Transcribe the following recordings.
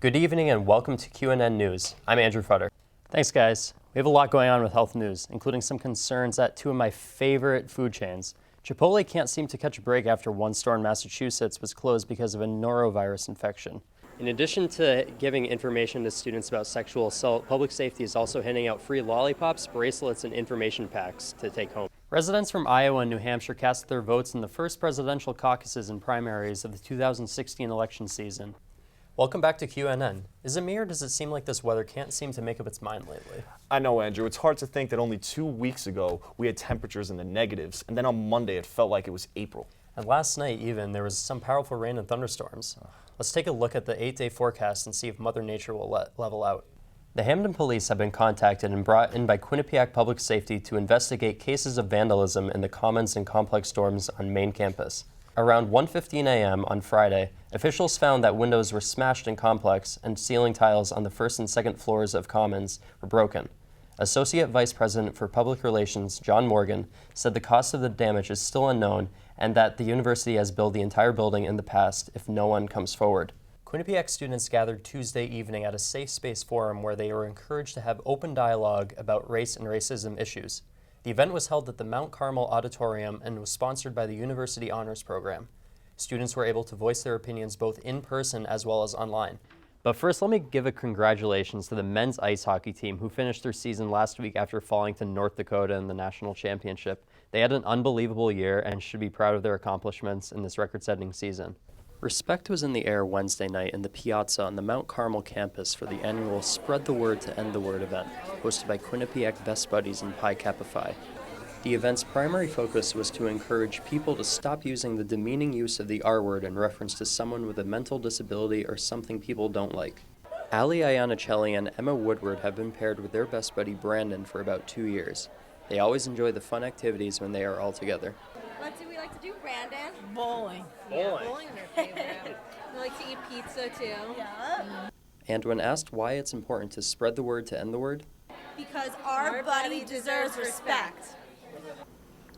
Good evening and welcome to QNN News. I'm Andrew Futter. Thanks, guys. We have a lot going on with health news, including some concerns at two of my favorite food chains. Chipotle can't seem to catch a break after one store in Massachusetts was closed because of a norovirus infection. In addition to giving information to students about sexual assault, public safety is also handing out free lollipops, bracelets, and information packs to take home. Residents from Iowa and New Hampshire cast their votes in the first presidential caucuses and primaries of the 2016 election season. Welcome back to QNN. Is it me or does it seem like this weather can't seem to make up its mind lately? I know, Andrew. It's hard to think that only 2 weeks ago we had temperatures in the negatives, and then on Monday it felt like it was April. And last night even, there was some powerful rain and thunderstorms. Let's take a look at the 8-day forecast and see if Mother Nature will level out. The Hamden police have been contacted and brought in by Quinnipiac Public Safety to investigate cases of vandalism in the Commons and Complex dorms on main campus. Around 1:15 a.m. on Friday, officials found that windows were smashed in Complex and ceiling tiles on the first and second floors of Commons were broken. Associate Vice President for Public Relations, John Morgan, said the cost of the damage is still unknown and that the university has billed the entire building in the past if no one comes forward. Quinnipiac students gathered Tuesday evening at a safe space forum where they were encouraged to have open dialogue about race and racism issues. The event was held at the Mount Carmel Auditorium and was sponsored by the University Honors Program. Students were able to voice their opinions both in person as well as online. But first, let me give a congratulations to the men's ice hockey team who finished their season last week after falling to North Dakota in the national championship. They had an unbelievable year and should be proud of their accomplishments in this record-setting season. Respect was in the air Wednesday night in the Piazza on the Mount Carmel campus for the annual Spread the Word to End the Word event, hosted by Quinnipiac Best Buddies and Pi Kappa Phi. The event's primary focus was to encourage people to stop using the demeaning use of the R word in reference to someone with a mental disability or something people don't like. Ali Iannicelli and Emma Woodward have been paired with their best buddy Brandon for about 2 years. They always enjoy the fun activities when they are all together. What do we like to do, Brandon? Bowling. Bowling is our favorite. We like to eat pizza too. Yeah. And when asked why it's important to spread the word to end the word, Because our buddy deserves respect.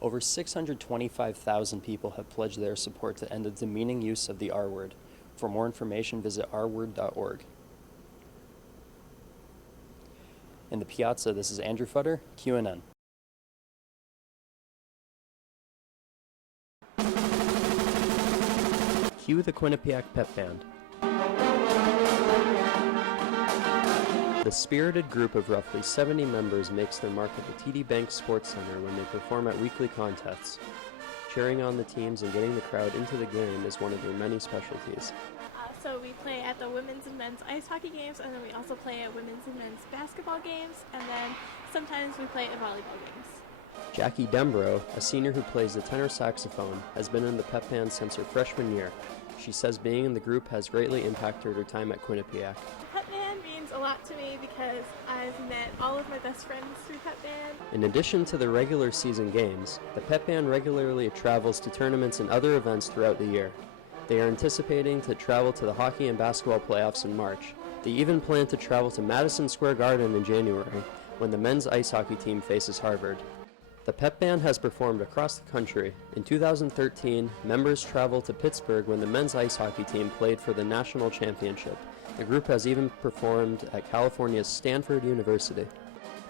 over 625,000 people have pledged their support to end the demeaning use of the R word. For more information, visit rword.org. In the Piazza, this is Andrew Futter, QNN. Cue the Quinnipiac Pep Band. The spirited group of roughly 70 members makes their mark at the TD Bank Sports Center when they perform at weekly contests. Cheering on the teams and getting the crowd into the game is one of their many specialties. So we play at the women's and men's ice hockey games, and then we also play at women's and men's basketball games, and then sometimes we play at volleyball games. Jackie Dembro, a senior who plays the tenor saxophone, has been in the pep band since her freshman year. She says being in the group has greatly impacted her time at Quinnipiac. Pep band means a lot to me because I've met all of my best friends through pep band. In addition to the regular season games, the pep band regularly travels to tournaments and other events throughout the year. They are anticipating to travel to the hockey and basketball playoffs in March. They even plan to travel to Madison Square Garden in January when the men's ice hockey team faces Harvard. The pep band has performed across the country. In 2013, members traveled to Pittsburgh when the men's ice hockey team played for the national championship. The group has even performed at California's Stanford University.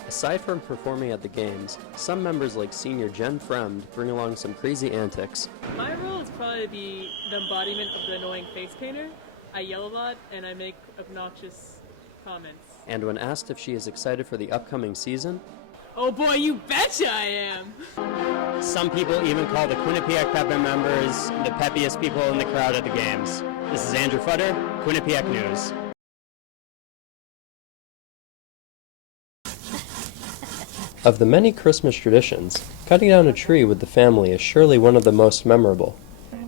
Aside from performing at the games, some members like senior Jen Fremd bring along some crazy antics. My role is probably the embodiment of the annoying face painter. I yell a lot and I make obnoxious comments. And when asked if she is excited for the upcoming season, Oh boy, you betcha I am! some people even call the Quinnipiac Pep Band members the peppiest people in the crowd at the games. This is Andrew Futter, Quinnipiac News. Of the many Christmas traditions, cutting down a tree with the family is surely one of the most memorable.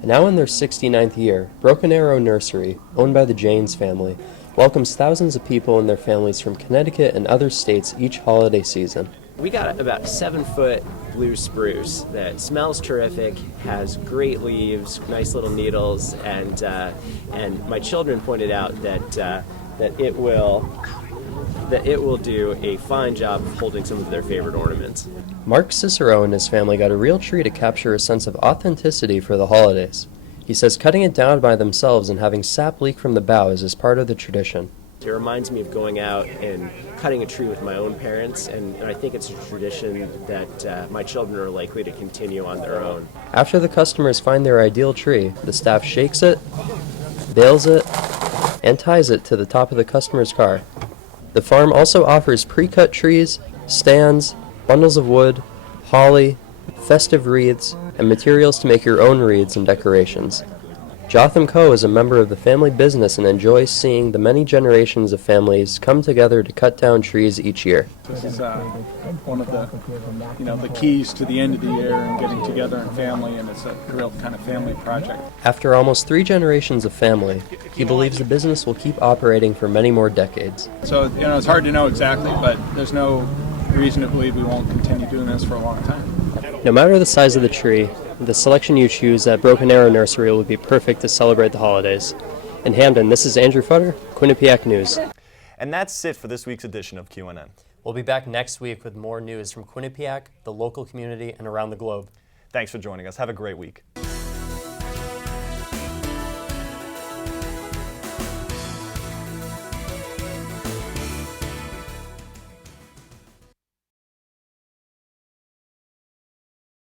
Now in their 69th year, Broken Arrow Nursery, owned by the Janes family, welcomes thousands of people and their families from Connecticut and other states each holiday season. We got about 7-foot blue spruce that smells terrific, has great leaves, nice little needles, and my children pointed out that it will do a fine job of holding some of their favorite ornaments. Mark Cicero and his family got a real tree to capture a sense of authenticity for the holidays. He says cutting it down by themselves and having sap leak from the boughs is part of the tradition. It reminds me of going out and cutting a tree with my own parents, and I think it's a tradition that my children are likely to continue on their own. After the customers find their ideal tree, the staff shakes it, bales it, and ties it to the top of the customer's car. The farm also offers pre-cut trees, stands, bundles of wood, holly, festive wreaths, and materials to make your own wreaths and decorations. Jotham Co. is a member of the family business and enjoys seeing the many generations of families come together to cut down trees each year. This is one of the, the keys to the end of the year and getting together in family, and it's a real kind of family project. After almost 3 generations of family, he believes the business will keep operating for many more decades. So, it's hard to know exactly, but there's no reason to believe we won't continue doing this for a long time. No matter the size of the tree, the selection you choose at Broken Arrow Nursery will be perfect to celebrate the holidays. In Hamden, this is Andrew Futter, Quinnipiac News. And that's it for this week's edition of QNN. We'll be back next week with more news from Quinnipiac, the local community, and around the globe. Thanks for joining us. Have a great week.